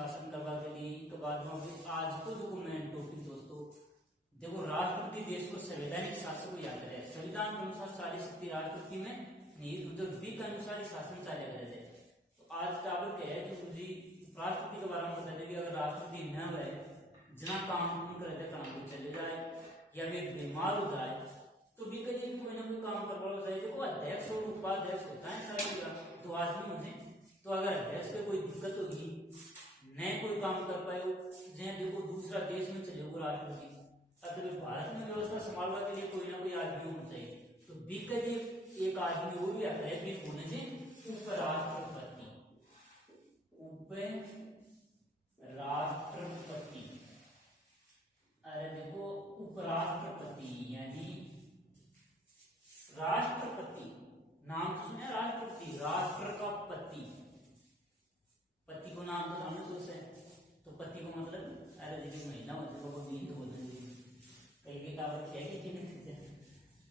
शासन करवा के लिए। इसके बाद में आज को जो मेन टॉपिक दोस्तों देखो, राष्ट्रपति देश को संवैधानिक शासन को याद रहे। संविधान के अनुसार सारी शक्ति राष्ट्रपति में निहित, जो विधि के अनुसार शासन चले रहे। तो आज टावर क्या है कि मुझे राष्ट्रपति के बारे में बता देंगे। अगर राष्ट्रपति न रहे, जना काम करते काम को चले जाए या वे बीमार हो जाए तो भी कहीं कोई ना कोई काम करवा जाए। देखो अध्यक्ष और उपाध्यक्ष होता है सारे तो आदमी होते, तो अगर अध्यक्ष पे कोई दिक्कत होगी, न कोई काम कर पाए, जैसे देखो दूसरा देश में चले गो राष्ट्रपति, अगर भारत में व्यवस्था संभालवा के लिए कोई ना कोई आदमी होना चाहिए। तो बीकते एक आदमी वो भी आता है, भी होने से उपराष्ट्रपति। उपराष्ट्रपति, अरे देखो उपराष्ट्रपति यानी राष्ट्रपति, नाम तो सुने राष्ट्रपति, राष्ट्र का पति। पति को नाम तो हमने सोचा है, तो पति को मतलब अरे देखिए महिला होती है वो भी तो बोलते हैं कहीं के कावत क्या कि नहीं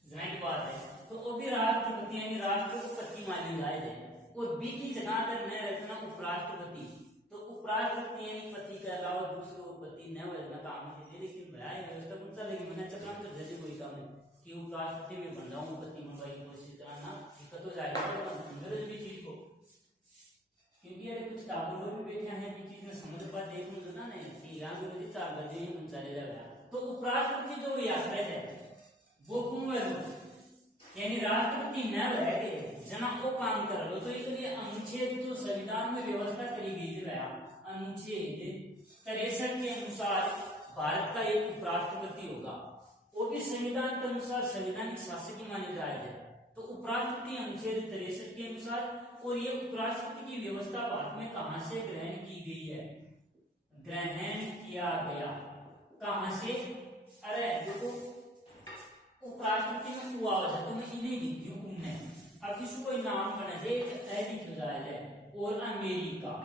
जाहिर बात है। तो वो भी राष्ट्रपति यानी राष्ट्र को पति मानी जाए है। और बी की जगह अगर न रखना उपराष्ट्रपति, तो उपराष्ट्रपति यानी पति के अलावा दूसरे पति न होना काम है। लेकिन भाई व्यवस्था कौन सा लेगी मैंने चक्रा में जल्दी कोई काम है कि उपराष्ट्रपति में बन जाऊं, पति मंगाई कोशिश कराना दिक्कत हो जाएगी मेरे भी चीज को, क्योंकि अरे कुछ टाबू भी बैठे हैं भी चीज में समझ पा देख मुझे ना नहीं कि यहाँ भी मुझे 4 बजे ही चले जाएगा। तो उपराष्ट्रपति जो यात्रा है वो कौन है, यानी राष्ट्रपति न रह गए जना को काम कर लो। तो इसलिए अनुच्छेद जो संविधान में व्यवस्था करी गई है, अनुच्छेद 63 के अनुसार भारत का एक उपराष्ट्रपति होगा, वो भी संविधान के अनुसार संवैधानिक शासक की माने जाएगा। तो उपराष्ट्रपति अनुच्छेद 63 के अनुसार, और ये उपराष्ट्रपति की व्यवस्था भारत में कहां से ग्रहण की गई है, ग्रहण किया गया कहां से, अरे देखो उपराष्ट्रपति में हुआ है तो मैं इन्हें लिखती हूँ उन्हें। अब किसी कोई नाम बना दे लिख जाए, और अमेरिका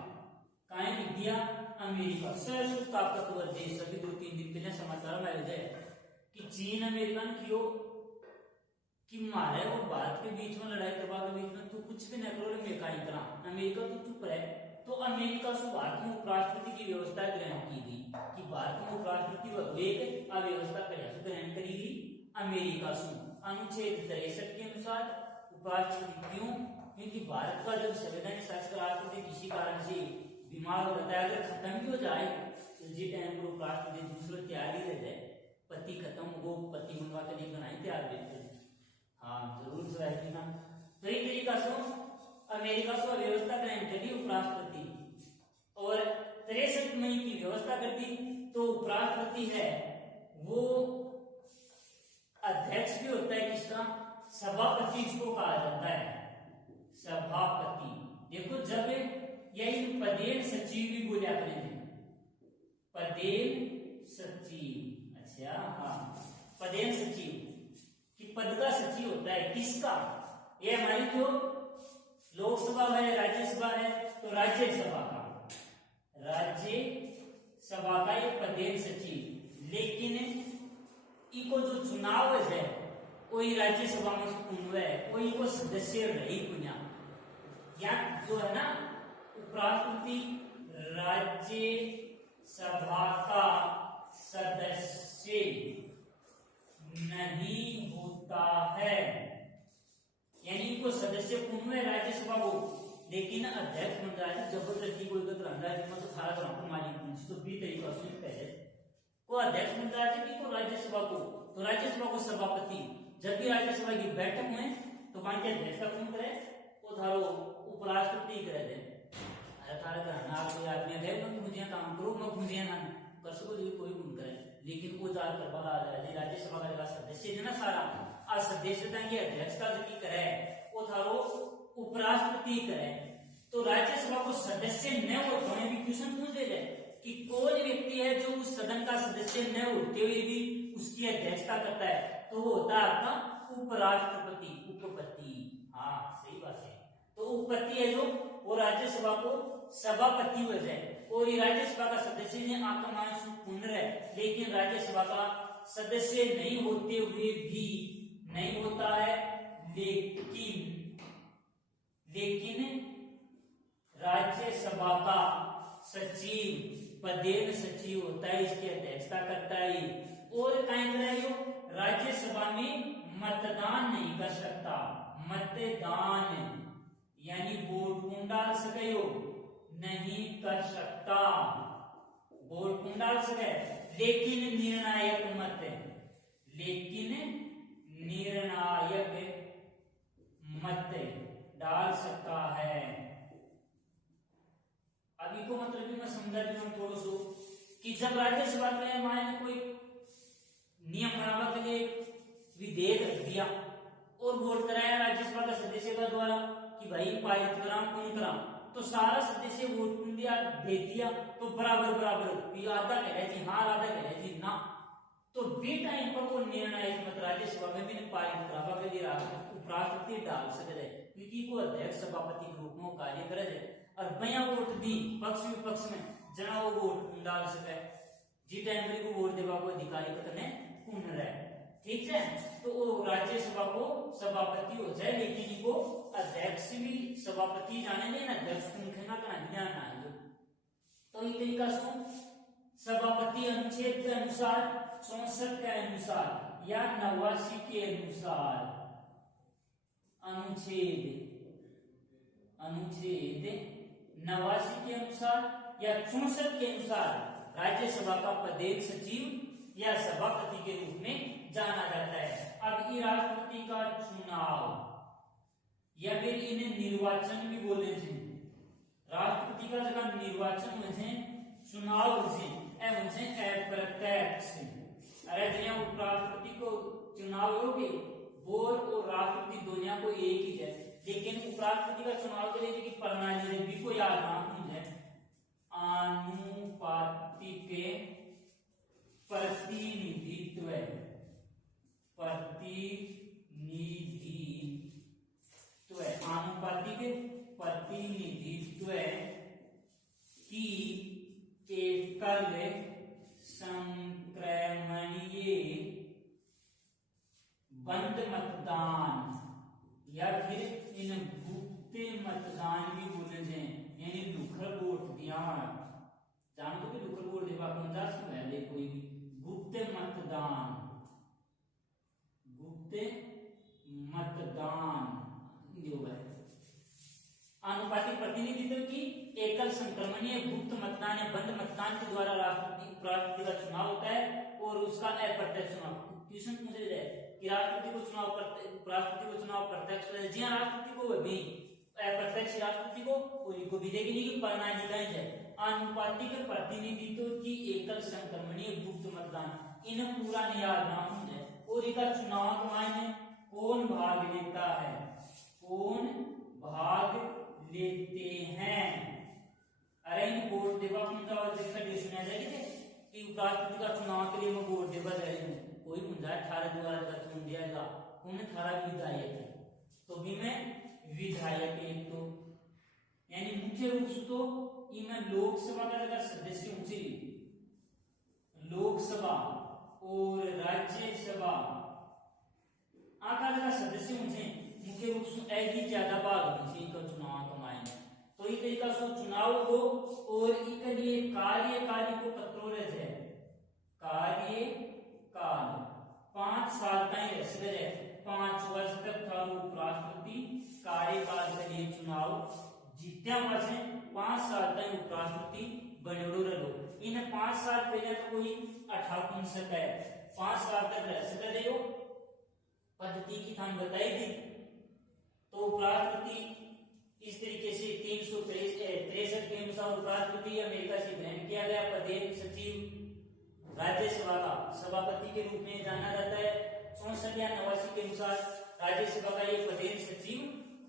कहा लिख दिया, अमेरिका सर्वोच्च ताकतवर देश। अभी 2-3 दिन पहले समाचार में आया कि चीन अमेरिका ने क्यों कि मारे और भारत के बीच में लड़ाई करवा के बीच में तो कुछ भी न करो मैं का इतना अमेरिका तो चुप रहे। तो अमेरिका से भारत में उपराष्ट्रपति की व्यवस्था ग्रहण की गई कि भारत में उपराष्ट्रपति एक अव्यवस्था ग्रहण करी गई अमेरिका से अनुच्छेद 63 के अनुसार उपराष्ट्रपति। क्यों? क्योंकि भारत का जब संवैधानिक शासक राष्ट्रपति किसी कारण से बीमार हो जाता है, अगर खत्म भी हो जाए तो जी टाइम पर उपराष्ट्रपति दूसरे तैयार ही रह जाए, पति खत्म हो पति मंगवा के लिए बनाए तैयार रहते हैं। हाँ जरूर सुनाई ना। तो एक तरीका से अमेरिका से व्यवस्था ग्रहण कर दी उपराष्ट्रपति, और 63 मई की व्यवस्था कर दी। तो उपराष्ट्रपति है वो अध्यक्ष भी होता है किसका, सभापति इसको कहा जाता है, सभापति। देखो जब यही पदेन सचिव भी बोला करेंगे, पदेन सचिव, अच्छा हाँ पदेन सचिव कि पद का सचिव होता है किसका, ये हमारी जो लोकसभा है राज्यसभा है, तो राज्यसभा का, राज्यसभा का ये पदेन सचिव। लेकिन इको जो चुनाव है कोई राज्यसभा में सुन है कोई को सदस्य रही पुण्या, या जो है ना उपराष्ट्रपति राज्यसभा का सदस्य नहीं होता है, यानी इनको सदस्य पुण्य है राज्यसभा को, लेकिन अध्यक्ष बन जाए जबरदस्ती कोई तो सारा ग्राम मालिक तो भी तरीका से पहले को अध्यक्ष बन जाए कि राज्यसभा को, तो राज्यसभा को सभापति। जब भी राज्यसभा की बैठक में तो वहां के अध्यक्ष का कौन करे, वो थारो उपराष्ट्रपति करे दे। अरे थारे घरना कोई आदमी गए मत मुझे काम करो मत मुझे ना कर सको जो कोई गुण करे, लेकिन वो जाकर करवा राज्यसभा का सदस्य है ना सारा आ सदस्यता के अध्यक्षता की करे वो थारो उपराष्ट्रपति करे। तो राज्यसभा को सदस्य न होते हुए भी क्वेश्चन पूछ दे जाए कि कौन व्यक्ति है जो उस सदन का सदस्य न होते हुए भी उसकी अध्यक्षता करता है, तो वो होता है आपका उपराष्ट्रपति, उपपति। हाँ सही बात है। तो उपपति है जो वो राज्यसभा को सभापति हो जाए, और ये राज्यसभा का सदस्य ने आत्मांशु पुण्य है, लेकिन राज्यसभा का सदस्य नहीं होते हुए भी नहीं होता है, लेकिन राज्यसभा का सचिव, प्रदेन सचिव होता है, इसकी अध्यक्षता करता है। और राज्यसभा में मतदान नहीं कर सकता, मतदान यानी वोट कौन डाल सके हो, नहीं कर सकता, वोट कौन डाल सके, लेकिन निर्णायक मत, लेकिन निर्णायक मत डाल सकता है। अभी को मतलब भी मैं समझा दूं थोड़ा सो कि जब राज्यसभा में मान कोई नियम बनाने के लिए विधेयक रख दिया और वोट कराया राज्यसभा का सदस्य का द्वारा कि भाई पारित करा कौन करा, तो सारा सदस्य वोट कौन दिया, दे दिया, तो बराबर बराबर आधा कह रहे जी हाँ, आधा कह रहे जी ना, तो बी टाइम पर वो निर्णायक मत राज्यसभा में भी पारित करावा के लिए उपराष्ट्रपति डाल सकते हैं, क्योंकि को अध्यक्ष सभापति के रूप में कार्य करे है। और बया वोट दी पक्ष विपक्ष में जना वो वोट डाल सके, जी टाइम को वोट देवा को अधिकारी कतने कौन रहे, ठीक है। तो वो राज्यसभा को सभापति हो जाए, लेकिन इनको अध्यक्ष भी सभापति जाने देना, अध्यक्ष को मुख्य ध्यान आएगा। तो इस तरीका से सभापति अनुच्छेद के अनुसार, 64 के अनुसार या 89 के अनुसार, अनुच्छेद 89 के अनुसार या 64 के अनुसार राज्यसभा का प्रदेश सचिव या सभापति के रूप में जाना जाता है। अब ये राष्ट्रपति का चुनाव या फिर इन्हें निर्वाचन भी बोले थे, राष्ट्रपति का जगह निर्वाचन मुझे चुनाव मुझे अप्रत्यक्ष, अरे दुनिया उपराष्ट्रपति को चुनाव होगी बोर और राष्ट्रपति दुनिया को एक ही है, लेकिन उपराष्ट्रपति का चुनाव के लिए की प्रणाली भी को याद रखना है, आनुपातिक प्रतिनिधित्व, आनुपातिक प्रतिनिधित्व की एकल संक्रमणीय बंद मतदान या फिर इन गुप्त मतदान भी बोले जाए, यानी लुखर वोट दिया जान तो कि लुखर वोट देवा कौन जा सकता है, कोई भी गुप्त मतदान, गुप्त मतदान जो है आनुपातिक प्रतिनिधित्व की एकल संक्रमणीय गुप्त मतदान या बंद मतदान के द्वारा राष्ट्रपति उपराष्ट्रपति का चुनाव होता है, और उसका अप्रत्यक्ष चुनाव। क्वेश्चन पूछे जाए कि राष्ट्रपति को चुनाव उपराष्ट्रपति को चुनाव प्रत्यक्ष, जी हाँ राष्ट्रपति को भी अप्रत्यक्ष राष्ट्रपति को और भी, लेकिन ये प्रणाली का है आनुपातिक प्रतिनिधित्व की एकल संक्रमणीय गुप्त मतदान, इन्हें पूरा नहीं याद नाम है। और इसका चुनाव मायने कौन भाग लेता है, कौन भाग लेते हैं, अरे इन वोट देवा कि उपराष्ट्रपति का चुनाव के लिए वो वोट देवा जाएगा, कोई मुद्दा 18 द्वारा का चुन दिया जाएगा, कौन 18 विधायक है, तो भी मैं विधायक एक तो यानी मुख्य रूप से तो इनमें लोकसभा का जगह सदस्य ऊंची, लोकसभा और राज्यसभा आका जगह सदस्य ऊंचे मुख्य रूप से एक ही ज्यादा भाग नीचे का चुनाव कमाएंगे। तो ये तरीका से चुनाव को और इसके लिए कार्यकाल को कत्रोरे है, कार्यकाल 5 साल का ही रह 5 वर्ष तक था उपराष्ट्रपति कार्यकाल के लिए चुनाव जीत्या बचे 5 साल तक उपराष्ट्रपति बने रहो। इन 5 साल पहले तो कोई 18 सकता है, 5 साल तक रह सकते हो पद्धति की थान बताई थी। तो उपराष्ट्रपति इस तरीके से 363 के अनुसार उपराष्ट्रपति अमेरिका से ग्रहण किया गया, प्रदेश सचिव राज्यसभा का सभापति के रूप में जाना जाता है। 64 या 89 के अनुसार राज्यसभा का ये प्रदेश सचिव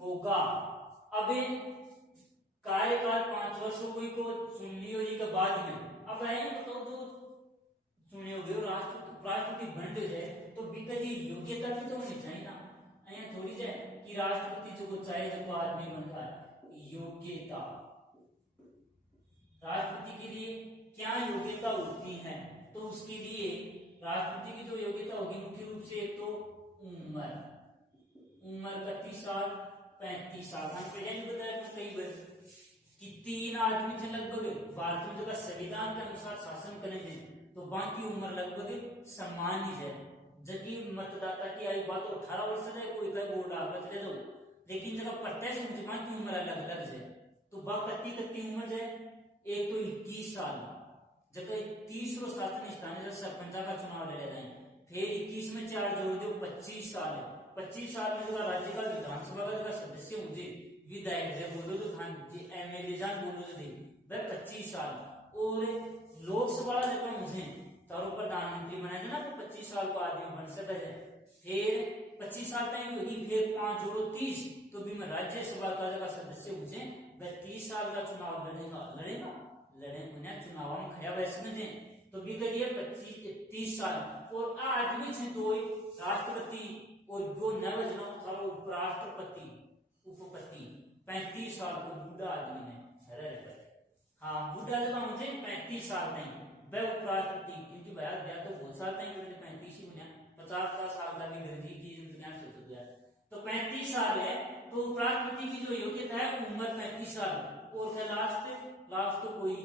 होगा। अब कार्यकाल 5 वर्षों को सुन लियो जी के बाद में अब आए तो सुने हो राष्ट्रपति बन जाए तो विकल्प योग्यता भी तो होनी चाहिए ना, यहाँ थोड़ी जाए कि राष्ट्रपति जो चाहे जो आदमी बन जाए। योग्यता राष्ट्रपति के लिए क्या योग्यता होती है, तो उसके लिए राष्ट्रपति की जो योग्यता होगी मुख्य रूप से एक तो उम्र 31 साल 35 साल बताया कई बार कि 3 आदमी थे लगभग भारत में जब संविधान के अनुसार शासन करेंगे तो बाकी उम्र लगभग समान ही है। जबकि मतदाता की आयु बात 18 वर्ष है, कोई का वोट आप चले जाओ, लेकिन जब प्रत्यक्ष मुजमा की उम्र अलग अलग है तो बाकी कत्ती उम्र है। एक तो 21 साल जगह 30 शासन स्थानीय सरपंच का चुनाव ले रहे हैं, फिर 21 में 4 जोड़ दो 25 साल है। 25 साल में जो राज्य का विधानसभा का सदस्य मुझे विधायक से बोलो तो खान जी एमएलए जान बोलो तो दे वह 25 साल, और लोकसभा जब मुझे तारो प्रधानमंत्री बनाए थे ना तो 25 साल को आदमी बन सकता है। फिर 25 साल तक होगी, फिर 5 जोड़ो 30 तो भी मैं राज्यसभा का सदस्य मुझे वह 30 साल का चुनाव लड़ेगा चुनाव में खड़ा वैसे में तो भी करिए 25-30 साल। और आदमी से दो राष्ट्रपति और जो नवजना था उपराष्ट्रपति उपपति 35 साल को बूढ़ा आदमी ने हाँ बूढ़ा जब मुझे 35 साल नहीं वह उपराष्ट्रपति, क्योंकि भैया तो बहुत साल तक 35 ही बना 50 साल का भी अंग्रेजी की सोच गया तो 35 साल है। तो उपराष्ट्रपति की जो योग्यता है उम्र 35 साल, और लास्ट तो कोई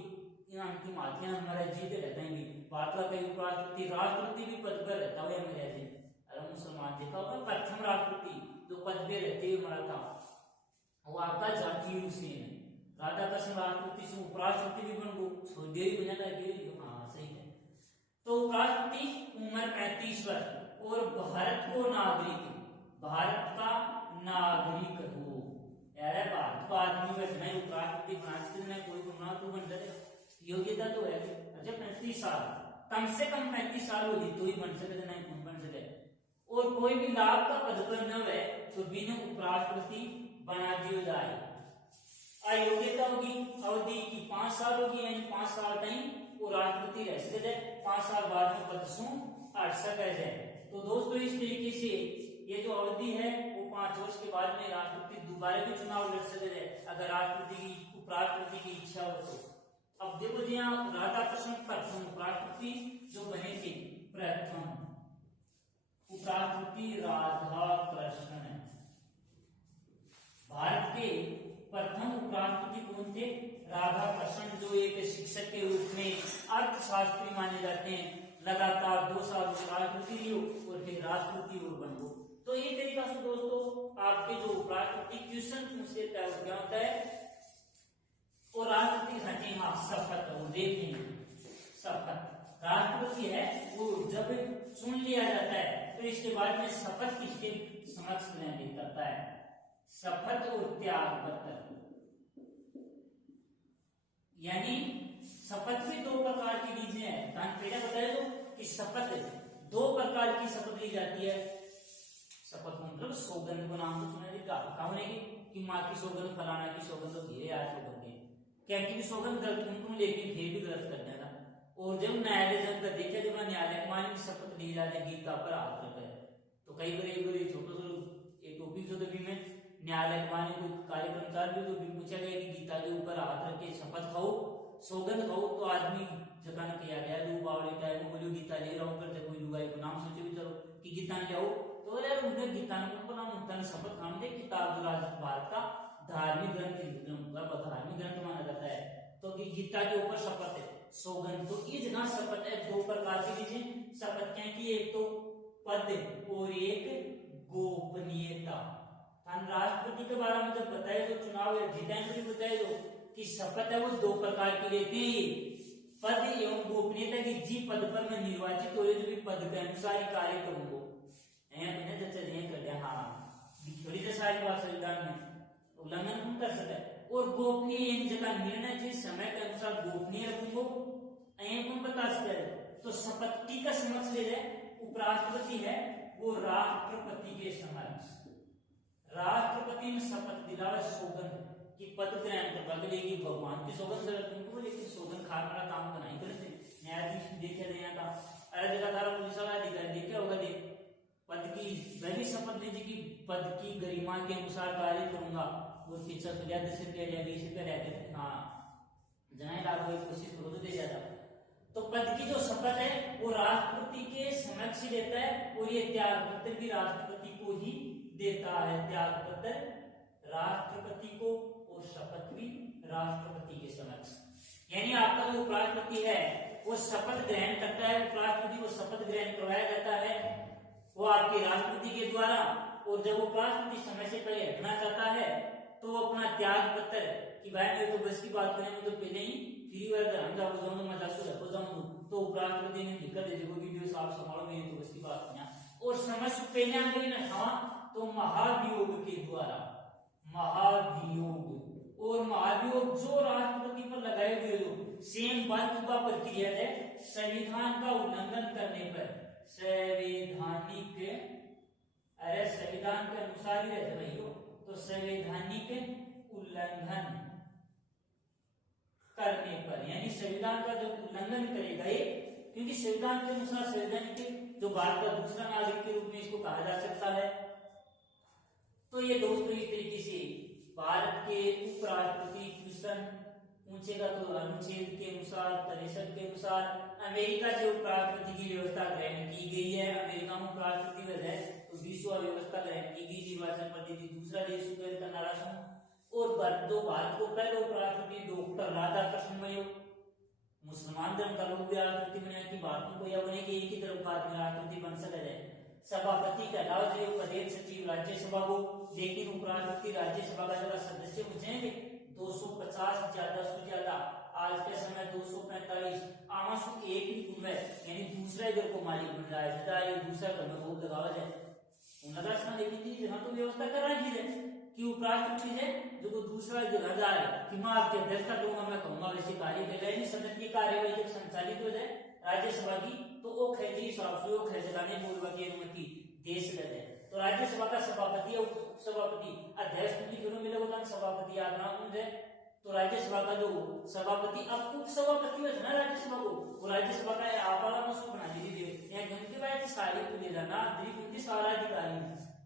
की माध्यम हमारा जीते रहते हैं। भारत का कई उपराष्ट्रपति राष्ट्रपति भी पद पर रहता हुआ अंग्रेजी अरे मुसलमान देखा होगा प्रथम राष्ट्रपति जो पद पे रहते हुए मरा था वो आपका जाकिर हुसैन है। राधा कृष्ण राष्ट्रपति से उपराष्ट्रपति भी बन गो देवी बना था। हाँ सही है। तो उपराष्ट्रपति उम्र 35 वर्ष और भारत को भारत का नागरिक हो यार भारत को आदमी बैठना है उपराष्ट्रपति बना कोई गुना तो बन जाए योग्यता तो है। अच्छा 35 साल कम से कम 35 साल होगी तो ही बन सके नहीं कौन बन सके। और कोई भी लाभ का पद पर न है तो बिना उपराष्ट्रपति बना दिया जाए। अयोग्यता होगी अवधि की 5 साल होगी, यानी 5 साल तक वो राष्ट्रपति रह सकते हैं, 5 साल बाद में पद से हट सकता है। तो दोस्तों इस तरीके से ये जो अवधि है वो 5 वर्ष के बाद में राष्ट्रपति दोबारा भी चुनाव लड़ सकते हैं अगर राष्ट्रपति की उपराष्ट्रपति की इच्छा हो तो। अब देखो जी यहाँ राधा कृष्ण प्रथम उपराष्ट्रपति जो बने थे प्रथम उपराष्ट्रपति राधा कृष्ण भारत के प्रथम उपराष्ट्रपति कौन थे? राधा कृष्ण जो एक शिक्षक के रूप में अर्थशास्त्री माने जाते हैं। लगातार 2 साल राष्ट्रपति रहो और फिर राष्ट्रपति और बन गो। तो ये तरीका से दोस्तों आपके जो उपराष्ट्रपति क्वेश्चन पूछते क्या होता है और राष्ट्रपति घटे हाँ शपथ वो देखेंगे शपथ राष्ट्रपति है वो जब सुन लिया जाता है तो इसके बाद में शपथ किसके समक्ष लेने करता है शपथ और त्याग पत्र। यानी शपथ भी 2 प्रकार की लीजिए है पहले बताया तो कि शपथ 2 प्रकार की शपथ ली जाती है। शपथ मतलब सौगंध को नाम तो सुना होने की माँ की सौगंध फलाना की सौगंध तो धीरे आज सौगंध क्या की सौगंध गलत उनको लेकिन फिर भी गलत कर देना। और जब न्यायालय जब देखा जब न्यायालय मान की शपथ ली जाती है गीता पर हाथ रखा है तो कई बार एक छोटे एक टॉपिक जो भी में न्यायालय माने कोई कार्यक्रम चाल भी तो भी पूछा गया कि गीता के ऊपर हाथ रख के शपथ खाओ सौगंध खाओ तो आदमी जगह किया गया लू बावड़ी टाइम बोलो गीता ले रहा हूँ करते कोई लुगाई को नाम सोचे भी चलो कि गीता ले आओ तो यार उनने गीता ने नाम उनका शपथ खाने दे किताब जो भारत का धार्मिक ग्रंथ माना जाता है। तो गीता के ऊपर शपथ है सौगंध तो ये जना शपथ है 2 प्रकार की लीजिए शपथ क्या की एक तो पद और एक गोपनीयता। राष्ट्रपति के बारे में जब बताए तो चुनाव जीताएंगे बताए तो कि शपथ है वो 2 प्रकार की लेते हैं पद एवं गोपनीयता की जी पद पर मैं निर्वाचित हो जो भी पद के अनुसार ही कार्य करूंगा हाँ थोड़ी सारी बात संविधान में उल्लंघन कौन कर सकता है। और गोपनीय जगह निर्णय जिस समय के अनुसार गोपनीय रखूंगो कौन बता सकता है। तो शपथ का समक्ष ले जाए उपराष्ट्रपति है वो राष्ट्रपति के समक्ष राष्ट्रपति में शपथ दिलावे सौगंध की पद ग्रहण कर लेगी भगवान की सौगंध तुमको लेकिन सौगंध खाने वाला काम तो नहीं करते। न्यायाधीश देखे देना था अरे जगह पुलिस वाला अधिकारी देखे होगा देख पद की वही शपथ लीजिए कि पद की गरिमा के अनुसार कार्य करूंगा वो शिक्षा हाँ जनाए लाभ कोशिश करो तो दे जाता। तो पद की जो शपथ है वो राष्ट्रपति के समक्ष देता है और ये त्याग पत्र भी राष्ट्रपति को ही देता है। त्याग पत्र राष्ट्रपति को और शपथ भी राष्ट्रपति के समक्ष। यानी आपका जो उपराष्ट्रपति है वो शपथ ग्रहण करता है, उपराष्ट्रपति को शपथ ग्रहण करवाया जाता है वो आपके राष्ट्रपति के द्वारा। और जब उपराष्ट्रपति समय से पहले हटना चाहता है तो वो अपना त्याग पत्र कि भाई मेरे तो बस की बात करने में तो पहले ही फ्री वर्ग हम जाओ जाऊँ तो मैं हो जाऊँ, तो उपराष्ट्रपति ने लिखकर दे देखो वीडियो साहब संभालो मेरी तो बस की बात नहीं। और समय से पहले आगे तो महाभियोग के द्वारा, महाभियोग और महाभियोग जो राष्ट्रपति पर लगाए हुए जो सेम बात का प्रक्रिया है संविधान का उल्लंघन करने पर, संवैधानिक, अरे संविधान के अनुसार ही रहते भाई तो संवैधानिक उल्लंघन करने पर, यानी संविधान का जो उल्लंघन करेगा ये, क्योंकि संविधान के अनुसार संवैधानिक जो भारत का दूसरा नागरिक के रूप में इसको कहा जा सकता है। तो ये दोस्तों इस तरीके से भारत के उपराष्ट्रपति क्वेश्चन पूछेगा तो अनुच्छेद के अनुसार 63 के अनुसार अमेरिका से उपराष्ट्रपति की व्यवस्था ग्रहण की गई है। अमेरिका में उपराष्ट्रपति है तो 20वां व्यवस्था ग्रहण की गई, निर्वाचन पद्धति दूसरा देश और जो भारत को पहले उपराष्ट्रपति डॉक्टर राधाकृष्ण मयो मुसलमान धर्म का लोग भी राष्ट्रपति बने कि भारत को यह बने कि एक ही धर्म का आदमी राष्ट्रपति बन सके जाए। सभापति के अलावा जो प्रदेश सचिव राज्यसभा को, लेकिन उपराष्ट्रपति राज्यसभा का जगह सदस्य पूछेंगे 250 ज्यादा से ज्यादा, आज के समय 245 आमाशु एक ही कुल है, यानी दूसरा इधर को मालिक बन रहा है, ये दूसरा घर में वोट लगावा जाए उनका। लेकिन जहाँ तो व्यवस्था कर रही है कि उपराष्ट्रपति है जो दूसरा जगह जा रहा है कि मैं आपकी अध्यक्षता करूंगा, मैं कहूंगा वैसे कार्य करेगा, सदन की कार्यवाही जब संचालित हो जाए राज्यसभा की तो वो खैजी हिसाब से वो खैजगाने बोलवा की अनुमति दे सकते हैं। तो राज्यसभा का सभापति और उपसभापति अध्यक्ष मिलेगा सभापति आग्रह है। तो राज्यसभा का जो सभापति अब उपसभापति है ना राज्यसभा को, वो राज्यसभा का आपाला में उसको बना दीजिए सारी को ले जाना सारा अधिकारी।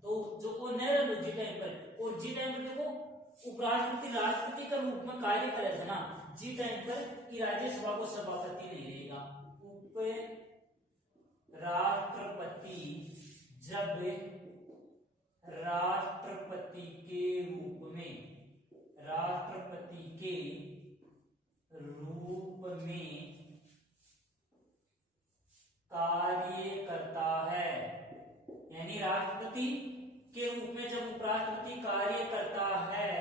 तो जो वो नहीं जी टाइम पर, और जी टाइम पर देखो उपराष्ट्रपति राष्ट्रपति का रूप में कार्य करेगा ना, जी टाइम पर राज्यसभा को सभापति नहीं रहेगा, उप राष्ट्रपति जब राष्ट्रपति के रूप में, राष्ट्रपति के रूप में कार्य करता है, यानी राष्ट्रपति के रूप में जब उपराष्ट्रपति कार्य करता है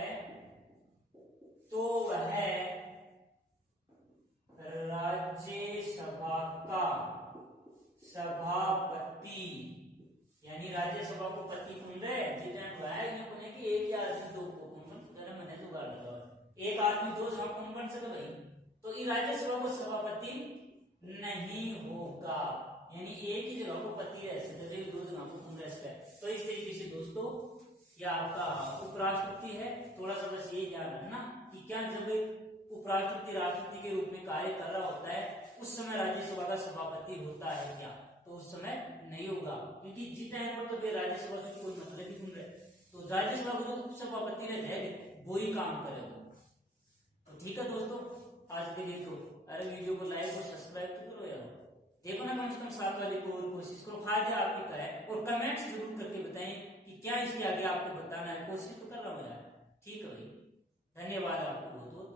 तो वह राज्यसभा का सभापति, यानी राज्यसभा को पति कौन है कि एक आदमी दो मैंने जुगाड़ लगा, एक आदमी दो जगह कौन बन सके भाई, तो ये राज्यसभा को सभापति नहीं होगा, यानी एक ही जगह को पति रह सकते, दो जगह को कौन रह सकता है। तो इस तरीके से दोस्तों यह आपका उपराष्ट्रपति है, थोड़ा सा बस ये ध्यान रखना कि क्या जब उपराष्ट्रपति राष्ट्रपति के रूप में कार्य कर रहा होता है उस समय राज्यसभा का सभापति होता है क्या, तो उस समय नहीं होगा, क्योंकि जिस टाइम पर तो फिर राज्यसभा से कोई मतलब ही नहीं है, तो राज्यसभा को जो उपसभापति रहते हैं वो ही काम करेगा। तो ठीक है दोस्तों, आज के लिए तो अरे वीडियो को लाइक और सब्सक्राइब तो करो यार, देखो ना कम से कम 7 वाले को और कोशिश करो, फायदा आपकी का है, और कमेंट्स जरूर करके बताएं कि क्या इसके आगे आपको बताना है, कोशिश तो कर रहा हूँ यार। ठीक है भाई, धन्यवाद आपको बहुत बहुत।